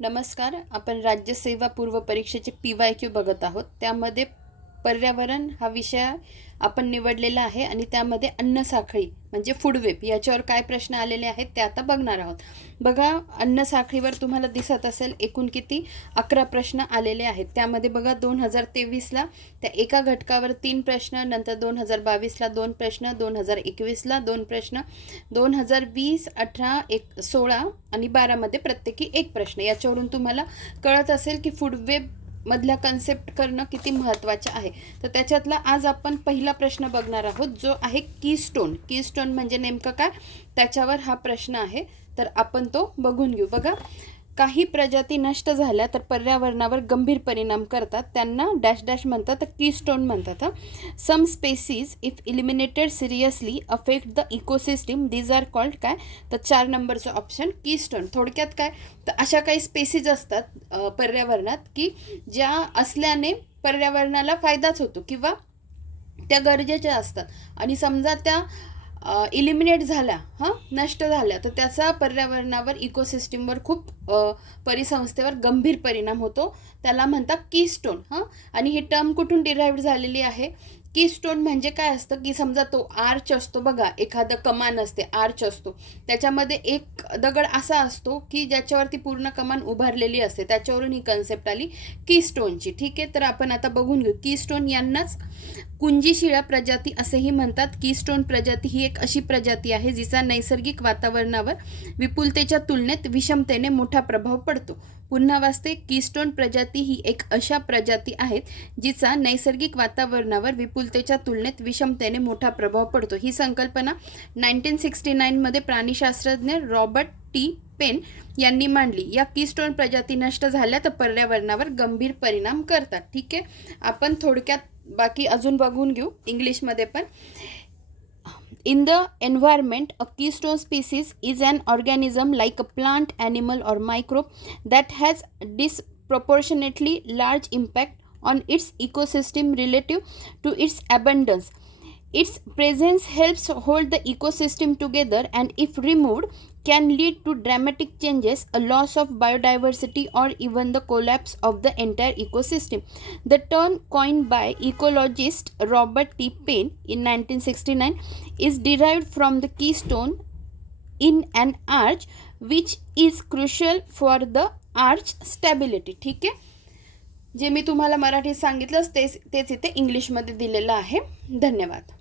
नमस्कार. आपण राज्यसेवा पूर्व परीक्षेचे पी वाय क्यू बघत आहोत. त्यामध्ये पर्यावरण हा विषय आपण निवडलेला आहे आणि त्यामध्ये अन्नसाखळी म्हणजे फुडवेप याच्यावर काय प्रश्न आलेले आहेत ते आता बघणार आहोत. बघा अन्नसाखळीवर तुम्हाला दिसत असेल एकूण किती? अकरा प्रश्न आलेले आहेत. त्यामध्ये बघा दोन हजार तेवीसला त्या एका घटकावर तीन प्रश्न नंतर दोन हजार बावीसला दोन प्रश्न दोन हजार एकवीसला दोन प्रश्न दोन हजार वीस अठरा एक सोळा आणि बारामध्ये प्रत्येकी एक प्रश्न. याच्यावरून तुम्हाला कळत असेल की फूडवेब मधल्या कन्सेप्ट करणं किती महत्त्वाचे आहे. तर त्याच्यातला आज आपण पहिला प्रश्न बघणार आहोत जो आहे की स्टोन की स्टोन म्हणजे नेमकं काय? त्याच्यावर हा प्रश्न आहे. तर आपण तो बघून घेऊ. बघा. काही प्रजाती नष्ट झाल्या तर पर्यावरणावर गंभीर परिणाम करतात. त्यांना डॅश डॅश म्हणतात तर की स्टोन म्हणतात some species if eliminated seriously affect the ecosystem these are called काय? तर चार नंबरचं ऑप्शन की स्टोन थोडक्यात काय? तर अशा काही स्पेसीज असतात पर्यावरणात की ज्या असल्याने पर्यावरणाला फायदाच होतो किंवा त्या गरजेच्या असतात. आणि समजा त्या इलिमिनेट झाल्या हां? नष्ट झाल्या तर त्याचा पर्यावरणावर इकोसिस्टीमवर खूप परिसंस्थेवर गंभीर परिणाम होतो. त्याला म्हणतात की स्टोन हां? आणि ही टर्म कुठून डिराईव्ह झालेली आहे? की स्टोन म्हणजे काय असतं की समजा तो आर्च असतो बघा एखादं कमान असते आर्च असतो. त्याच्यामध्ये एक दगड असा असतो की ज्याच्यावरती पूर्ण कमान उभारलेली असते. त्याच्यावरून ही कन्सेप्ट आली की स्टोनची ठीक आहे तर आपण आता बघून घेऊ. की स्टोन यांनाच कुंजीशिळा प्रजाती असेही म्हणतात. की स्टोन प्रजाती ही एक अशी प्रजाती आहे जिचा नैसर्गिक वातावरणावर विपुलतेच्या तुलनेत विषमतेने मोठा प्रभाव पडतो. पुन्हा वाचते कीस्टोन प्रजाती ही एक अशा प्रजाती आहेत जिचा नैसर्गिक वातावरणावर विपुलतेच्या तुलनेत विषमतेने मोठा प्रभाव पडतो. ही संकल्पना नाईन्टीन सिक्स्टी नाईनमध्ये प्राणीशास्त्रज्ञ रॉबर्ट टी. पेन यांनी मांडली. या कीस्टोन प्रजाती नष्ट झाल्या तर पर्यावरणावर गंभीर परिणाम करतात. ठीक आहे? आपण थोडक्यात बाकी अजून बघून घेऊ. इंग्लिशमध्ये पण. In the environment, a keystone species is an organism like a plant, animal, or microbe that has disproportionately large impact on its ecosystem relative to its abundance. Its presence helps hold the ecosystem together, and if removed, can lead to dramatic changes, a loss of biodiversity, or even the collapse of the entire ecosystem. The term coined by ecologist Robert T. Payne in 1969 is derived from the keystone in an arch, which is crucial for the arch stability. ठीक आहे जे मी तुम्हाला मराठीत सांगितलंच तेच तेच इथे इंग्लिशमध्ये दिलेलं आहे धन्यवाद